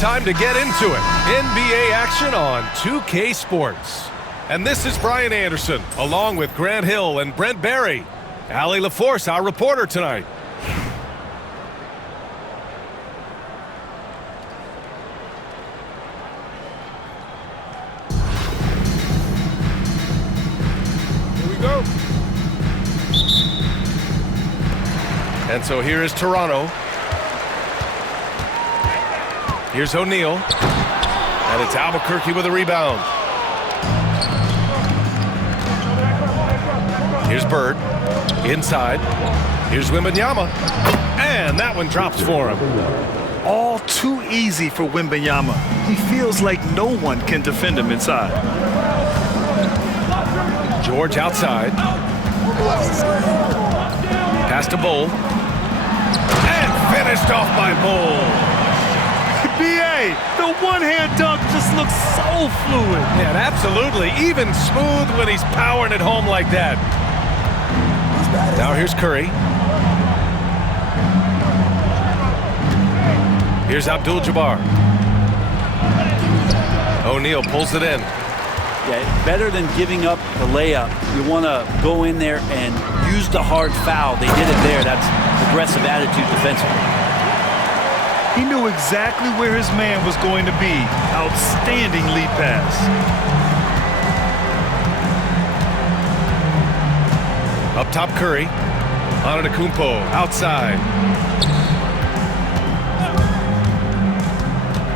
time to get into it. NBA action on 2K Sports. And this is Brian Anderson, along with Grant Hill and Brent Barry. Allie LaForce, our reporter tonight. Here we go. And so here is Toronto. Here's O'Neal. And it's Albuquerque with a rebound. Here's Bird. Inside. Here's Wembanyama. And that one drops for him. All too easy for Wembanyama. He feels like no one can defend him inside. George outside. Pass to Bull. And finished off by Bull. B.A., the one-hand dunk just looks so fluid. Yeah, absolutely. Even smooth when he's powering it home like that. Now here's Curry. Here's Abdul-Jabbar. O'Neal pulls it in. Yeah, better than giving up the layup. You want to go in there and use the hard foul. They did it there. That's aggressive attitude defensively. He knew exactly where his man was going to be. Outstanding lead pass. Up top, Curry. Antetokounmpo outside.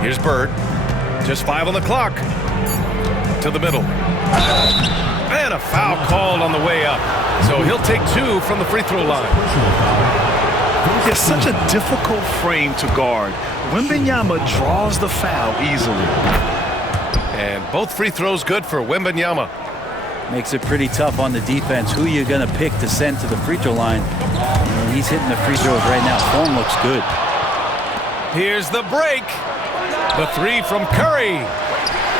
Here's Bird. Just 5 on the clock. To the middle. And a foul called on the way up. So he'll take 2 from the free throw line. It's such a difficult frame to guard. Wembanyama draws the foul easily. And both free throws good for Wembanyama. Makes it pretty tough on the defense. Who are you going to pick to send to the free throw line? And he's hitting the free throws right now. Form looks good. Here's the break. The 3 from Curry.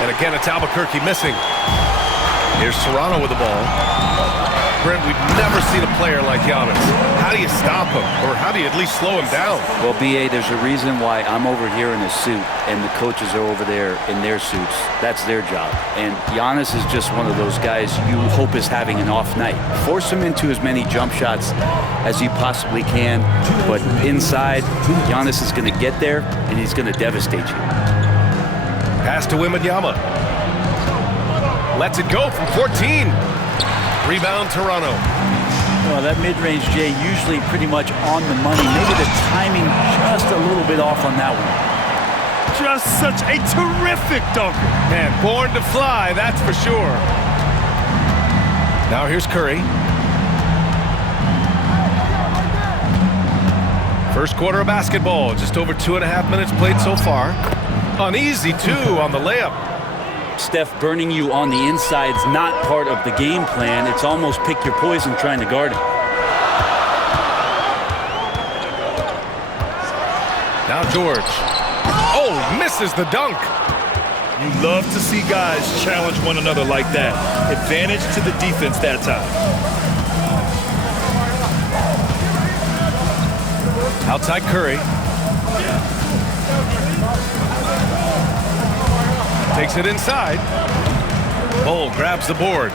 And again, it's Albuquerque missing. Here's Toronto with the ball. Brent, we've never seen a player like Giannis. How do you stop him? Or how do you at least slow him down? Well, B.A., there's a reason why I'm over here in a suit and the coaches are over there in their suits. That's their job. And Giannis is just one of those guys you hope is having an off night. Force him into as many jump shots as you possibly can. But inside, Giannis is going to get there and he's going to devastate you. Pass to Wembanyama. Lets it go from 14. Rebound, Toronto. Well, that mid-range, Jay, usually pretty much on the money. Maybe the timing just a little bit off on that one. Just such a terrific dunker. Man, born to fly, that's for sure. Now here's Curry. First quarter of basketball, just over 2.5 minutes played so far. Uneasy, too, on the layup. Steph burning you on the inside is not part of the game plan. It's almost pick your poison trying to guard him. Now George. Oh, misses the dunk. You love to see guys challenge one another like that. Advantage to the defense that time. Outside Curry. Takes it inside. Bull grabs the board.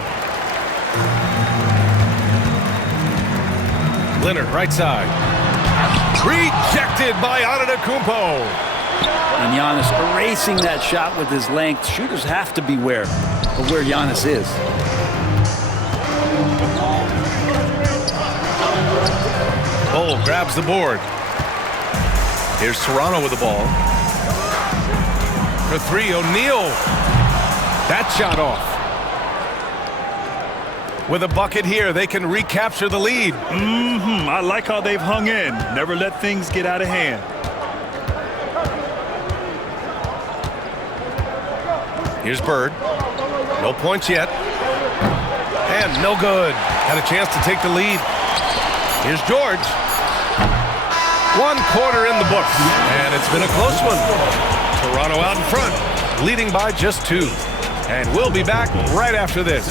Leonard, right side. Rejected by Antetokounmpo. And Giannis erasing that shot with his length. Shooters have to beware of where Giannis is. Bull grabs the board. Here's Toronto with the ball. For 3, O'Neal. That shot off. With a bucket here, they can recapture the lead. I like how they've hung in. Never let things get out of hand. Here's Bird. No points yet. And no good. Had a chance to take the lead. Here's George. 1 quarter in the books. And it's been a close one. Toronto out in front, leading by just 2. And we'll be back right after this.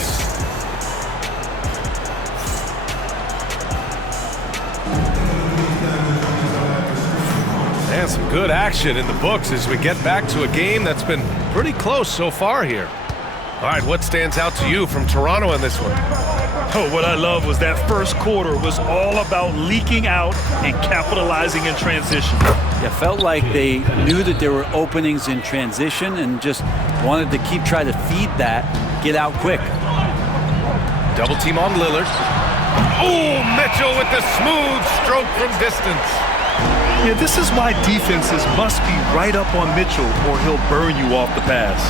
And some good action in the books as we get back to a game that's been pretty close so far here. All right, what stands out to you from Toronto in this one? Oh, what I love was that first quarter was all about leaking out and capitalizing in transition. It felt like they knew that there were openings in transition and just wanted to keep trying to feed that, get out quick. Double team on Lillard. Oh, Mitchell with the smooth stroke from distance. Yeah, this is why defenses must be right up on Mitchell or he'll burn you off the pass.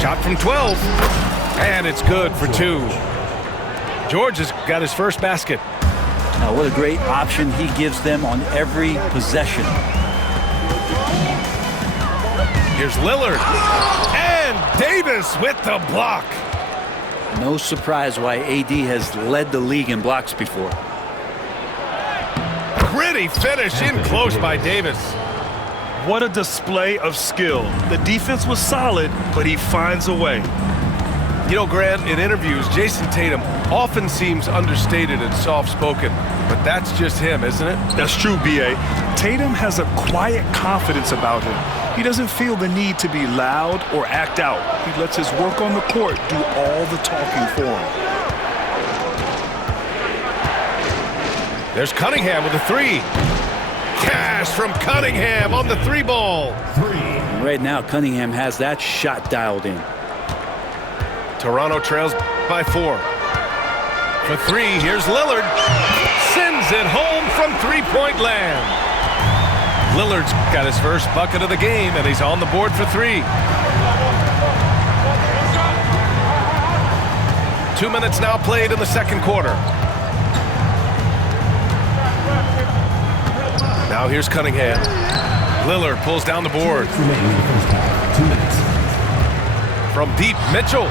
Shot from 12, and it's good for 2. George has got his first basket. Now, what a great option he gives them on every possession. Here's Lillard, and Davis with the block. No surprise why AD has led the league in blocks before. Gritty finish in close by Davis. What a display of skill. The defense was solid, but he finds a way. You know, Grant, in interviews, Jason Tatum often seems understated and soft-spoken, but that's just him, isn't it? That's true, B.A. Tatum has a quiet confidence about him. He doesn't feel the need to be loud or act out. He lets his work on the court do all the talking for him. There's Cunningham with a 3. Cash from Cunningham on the 3-ball. Right now, Cunningham has that shot dialed in. Toronto trails by 4. For 3, here's Lillard. Sends it home from three-point land. Lillard's got his first bucket of the game, and he's on the board for 3. 2 minutes now played in the second quarter. Now here's Cunningham. Lillard pulls down the board. From deep, Mitchell.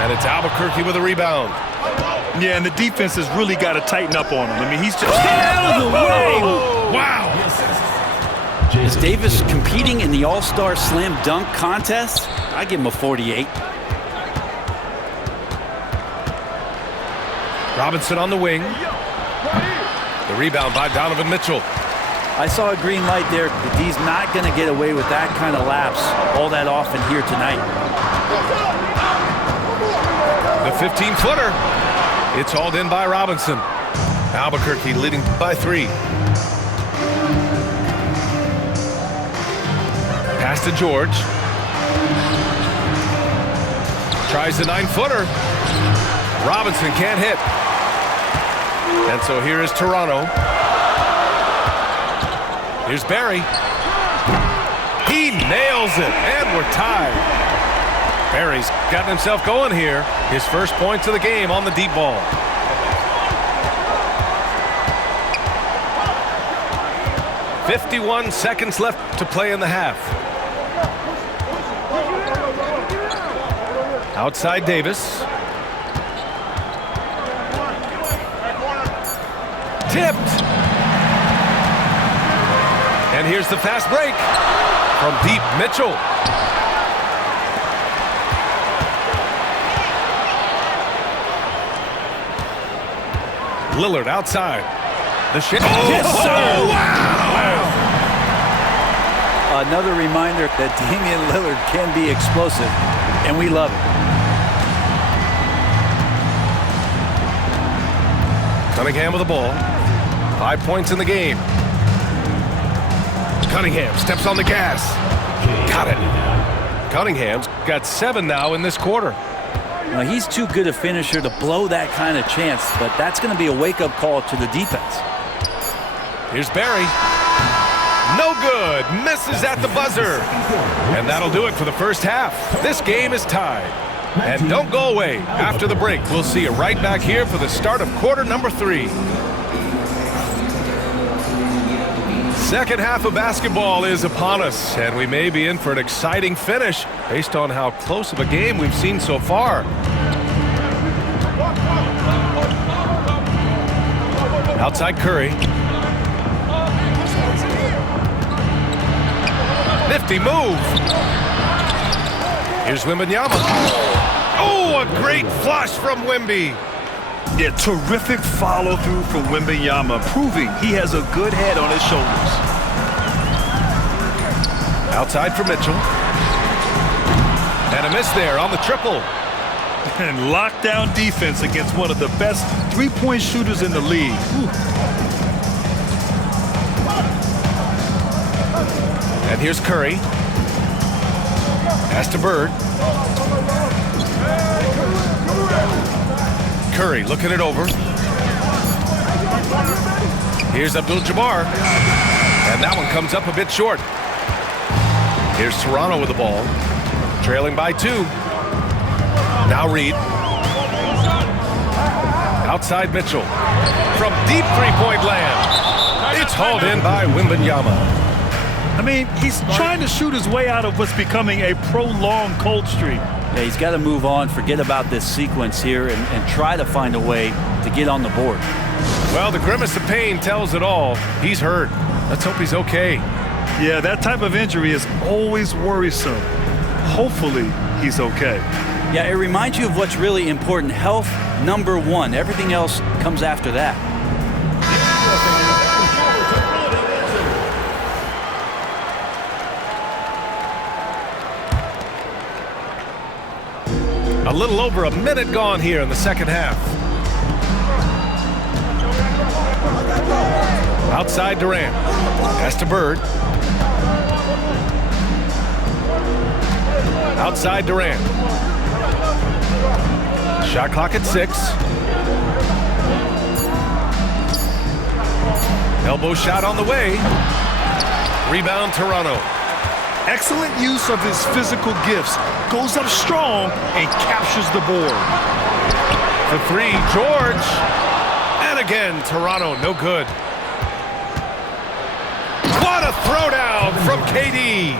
And it's Albuquerque with a rebound. Yeah, and the defense has really got to tighten up on him. I mean, he's just... Out of the way! Wow! Is Davis competing in the All-Star Slam Dunk contest? I give him a 48. Robinson on the wing. The rebound by Donovan Mitchell. I saw a green light there. He's not going to get away with that kind of lapse all that often here tonight. The 15-footer. It's hauled in by Robinson. Albuquerque leading by 3. Pass to George. Tries the 9-footer. Robinson can't hit. And so here is Toronto. Here's Barry. He nails it, and we're tied. Barry's gotten himself going here. His first points of the game on the deep ball. "51 seconds left to play in the half. Outside Davis. Tipped. And here's the fast break from deep, Mitchell. Lillard outside. The shot. Oh, yes, sir. Oh, wow. Another reminder that Damian Lillard can be explosive, and we love it. Cunningham with the ball. 5 points in the game. Cunningham steps on the gas. Got it. Cunningham's got 7 now in this quarter. Now, he's too good a finisher to blow that kind of chance, but that's going to be a wake-up call to the defense. Here's Barry. No good. Misses at the buzzer. And that'll do it for the first half. This game is tied. And don't go away. After the break, we'll see you right back here for the start of quarter number 3. Second half of basketball is upon us, and we may be in for an exciting finish based on how close of a game we've seen so far. Outside Curry. Nifty move. Here's Wembanyama. Oh, a great flush from Wemby. Yeah, terrific follow-through from Wembanyama, proving he has a good head on his shoulders. Outside for Mitchell. And a miss there on the triple. And lockdown defense against one of the best three-point shooters in the league. Whew. And here's Curry. Pass to Bird. Curry looking it over. Here's Abdul-Jabbar. And that one comes up a bit short. Here's Toronto with the ball. Trailing by 2. Now Reed. Outside Mitchell. From deep three-point land. It's hauled in by Wembanyama. I mean, he's trying to shoot his way out of what's becoming a prolonged cold streak. Yeah, he's got to move on, forget about this sequence here, and try to find a way to get on the board. Well, the grimace of pain tells it all. He's hurt. Let's hope he's okay. Yeah, that type of injury is always worrisome. Hopefully, he's okay. Yeah, it reminds you of what's really important. Health, number one. Everything else comes after that. A little over a minute gone here in the second half. Outside Durant. Pass to Bird. Outside Durant. Shot clock at 6. Elbow shot on the way. Rebound Toronto. Excellent use of his physical gifts. Goes up strong and captures the board. For 3, George. And again, Toronto, no good. What a throwdown from KD.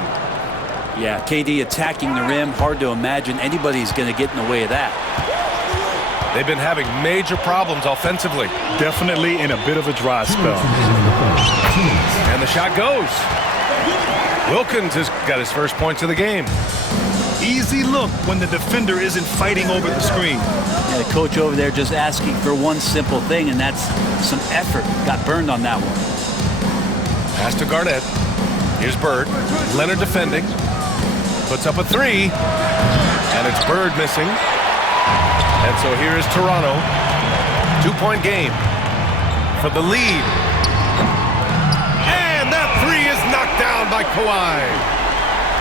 Yeah, KD attacking the rim. Hard to imagine anybody's going to get in the way of that. They've been having major problems offensively. Definitely in a bit of a dry spell. And the shot goes. Wilkins has got his first points of the game. Easy look when the defender isn't fighting over the screen. Yeah, the coach over there just asking for one simple thing, and that's some effort. Got burned on that one. Pass to Garnett. Here's Bird. Leonard defending. Puts up a 3. And it's Bird missing. And so here is Toronto. 2-point game for the lead. And that 3 is knocked down by Kawhi.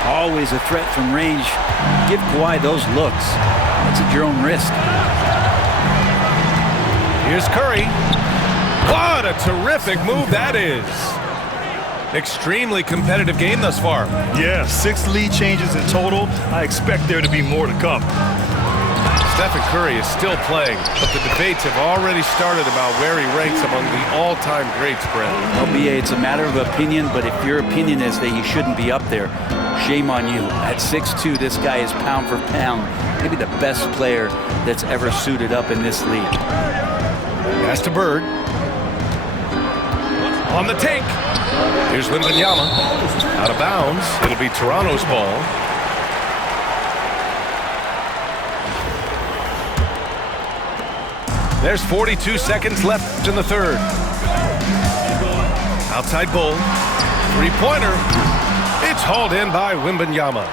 Always a threat from range. Give Kawhi those looks. It's at your own risk. Here's Curry. What a terrific move that is. Extremely competitive game thus far. Yeah, 6 lead changes in total. I expect there to be more to come. Stephen Curry is still playing, but the debates have already started about where he ranks among the all-time greats, Brent. LBA, it's a matter of opinion, but if your opinion is that he shouldn't be up there, shame on you. At 6'2", this guy is pound for pound, maybe the best player that's ever suited up in this league. Pass to Bird. On the take. Here's Wembanyama. Out of bounds. It'll be Toronto's ball. There's 42 seconds left in the third. Outside Bull. Three-pointer. It's hauled in by Wembanyama.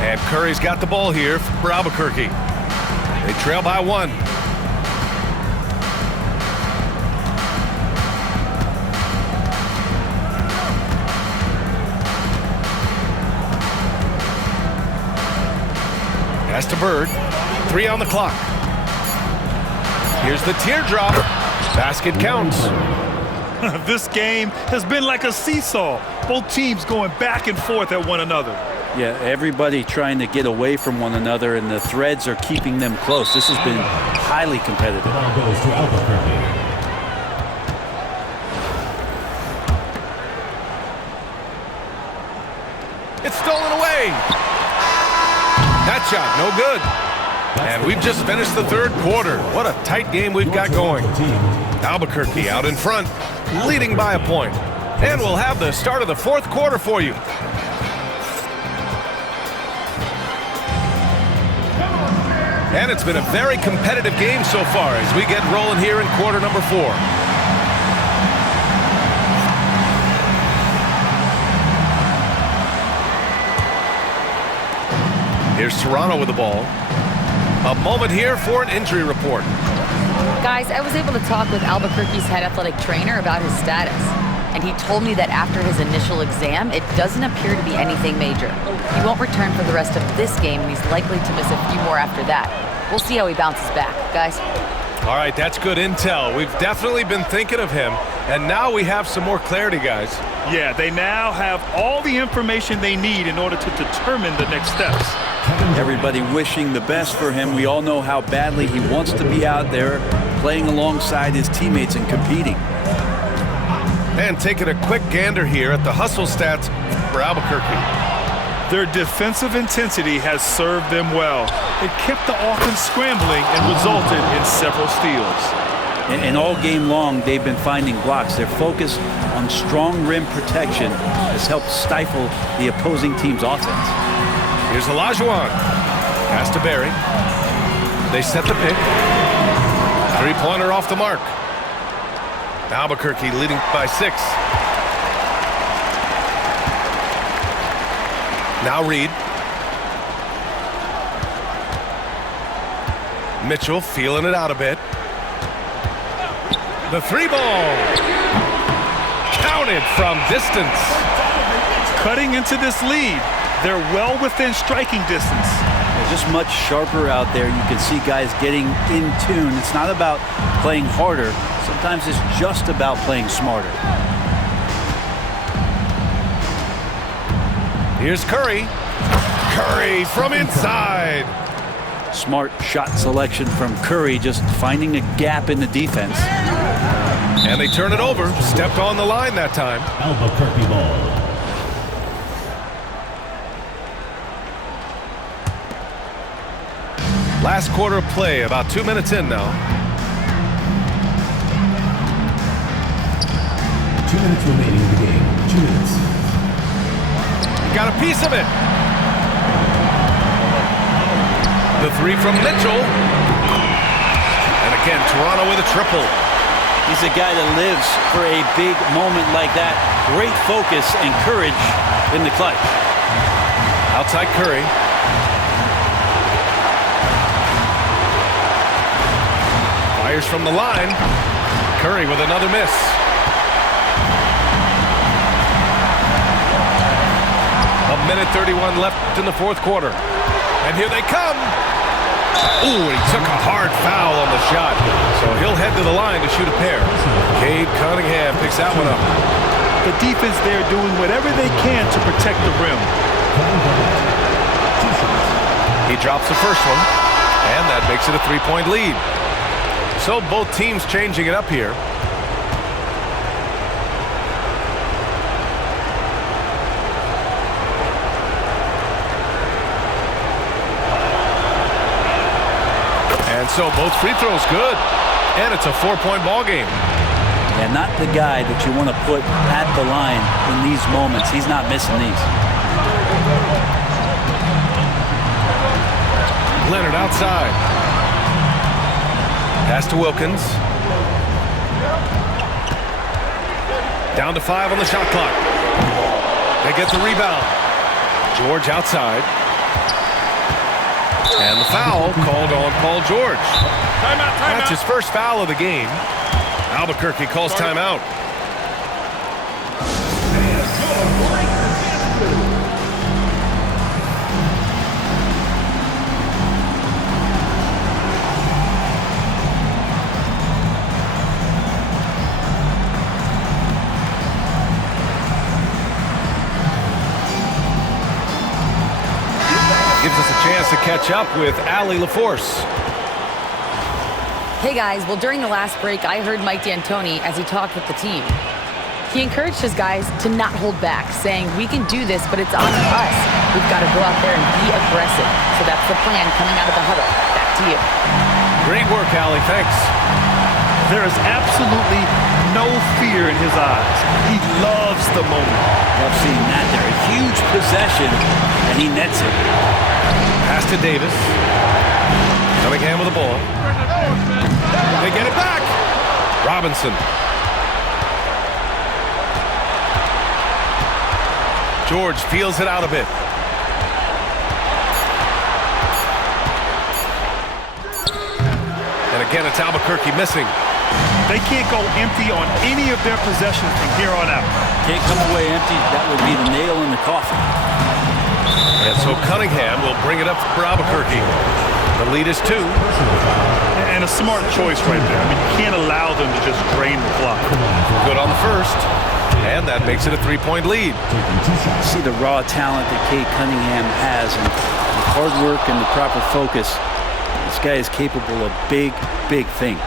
And Curry's got the ball here for Albuquerque. They trail by 1. Pass to Bird. 3 on the clock. Here's the teardrop. Basket counts. This game has been like a seesaw. Both teams going back and forth at one another. Yeah, everybody trying to get away from one another, and the threads are keeping them close. This has been highly competitive. Goes to Albuquerque. It's stolen away. That shot, no good. And we've just finished the third quarter. What a tight game we've got going. Albuquerque out in front, leading by a point. And we'll have the start of the fourth quarter for you. And it's been a very competitive game so far as we get rolling here in quarter number 4. Here's Toronto with the ball. A moment here for an injury report. Guys, I was able to talk with Albuquerque's head athletic trainer about his status. And he told me that after his initial exam, it doesn't appear to be anything major. He won't return for the rest of this game, and he's likely to miss a few more after that. We'll see how he bounces back, guys. All right, that's good intel. We've definitely been thinking of him, and now we have some more clarity, guys. Yeah, they now have all the information they need in order to determine the next steps. Everybody wishing the best for him. We all know how badly he wants to be out there playing alongside his teammates and competing. And taking a quick gander here at the hustle stats for Albuquerque. Their defensive intensity has served them well. It kept the offense scrambling and resulted in several steals. And all game long, they've been finding blocks. Their focus on strong rim protection has helped stifle the opposing team's offense. Here's Olajuwon. Pass to Barry. They set the pick. Three-pointer off the mark. Albuquerque leading by 6. Now Reed. Mitchell feeling it out a bit. The 3-ball. Counted from distance. Cutting into this lead. They're well within striking distance. They're just much sharper out there. You can see guys getting in tune. It's not about playing harder. Sometimes it's just about playing smarter. Here's Curry. Curry from inside. Smart shot selection from Curry, just finding a gap in the defense. And they turn it over. Stepped on the line that time. Albuquerque ball. Last quarter of play, about 2 minutes in now. 2 minutes remaining in the game. 2 minutes. Got a piece of it. The 3 from Mitchell. And again, Toronto with a triple. He's a guy that lives for a big moment like that. Great focus and courage in the clutch. Outside Curry. Fires from the line. Curry with another miss. A minute 31 left in the fourth quarter. And here they come. Ooh, he took a hard foul on the shot. So he'll head to the line to shoot a pair. Cade Cunningham picks that one up. The defense there doing whatever they can to protect the rim. He drops the first one, and that makes it a 3-point lead. So both teams changing it up here. And so both free throws good. And it's a 4-point ball game. And not the guy that you want to put at the line in these moments. He's not missing these. Leonard outside. Pass to Wilkins. Down to 5 on the shot clock. They get the rebound. George outside. And the foul called on Paul George. Timeout. That's his first foul of the game. Albuquerque calls timeout. Gives us a chance to catch up with Allie LaForce. Hey guys, well during the last break, I heard Mike D'Antoni as he talked with the team. He encouraged his guys to not hold back, saying, we can do this, but it's on us. We've got to go out there and be aggressive. So that's the plan coming out of the huddle. Back to you. Great work, Allie. Thanks. There is absolutely no fear in his eyes. He loves the moment. Love seeing that there. A huge possession, and he nets it. Pass to Davis. Cunningham with the ball. They get it back. Robinson. George feels it out a bit. And again, it's Albuquerque missing. They can't go empty on any of their possessions from here on out. Can't come away empty. That would be the nail in the coffin. And so Cunningham will bring it up for Albuquerque. The lead is 2. And a smart choice right there. I mean, you can't allow them to just drain the clock. Good on the first. And that makes it a 3-point lead. See the raw talent that Cade Cunningham has, and with hard work and the proper focus, this guy is capable of big, big things.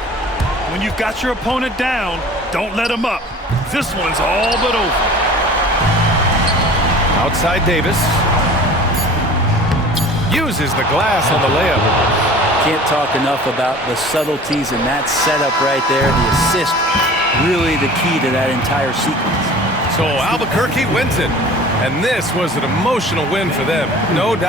When you've got your opponent down, don't let him up. This one's all but over. Outside Davis. Uses the glass on the layup. Can't talk enough about the subtleties in that setup right there. The assist, really the key to that entire sequence. So Albuquerque wins it. And this was an emotional win for them. No doubt.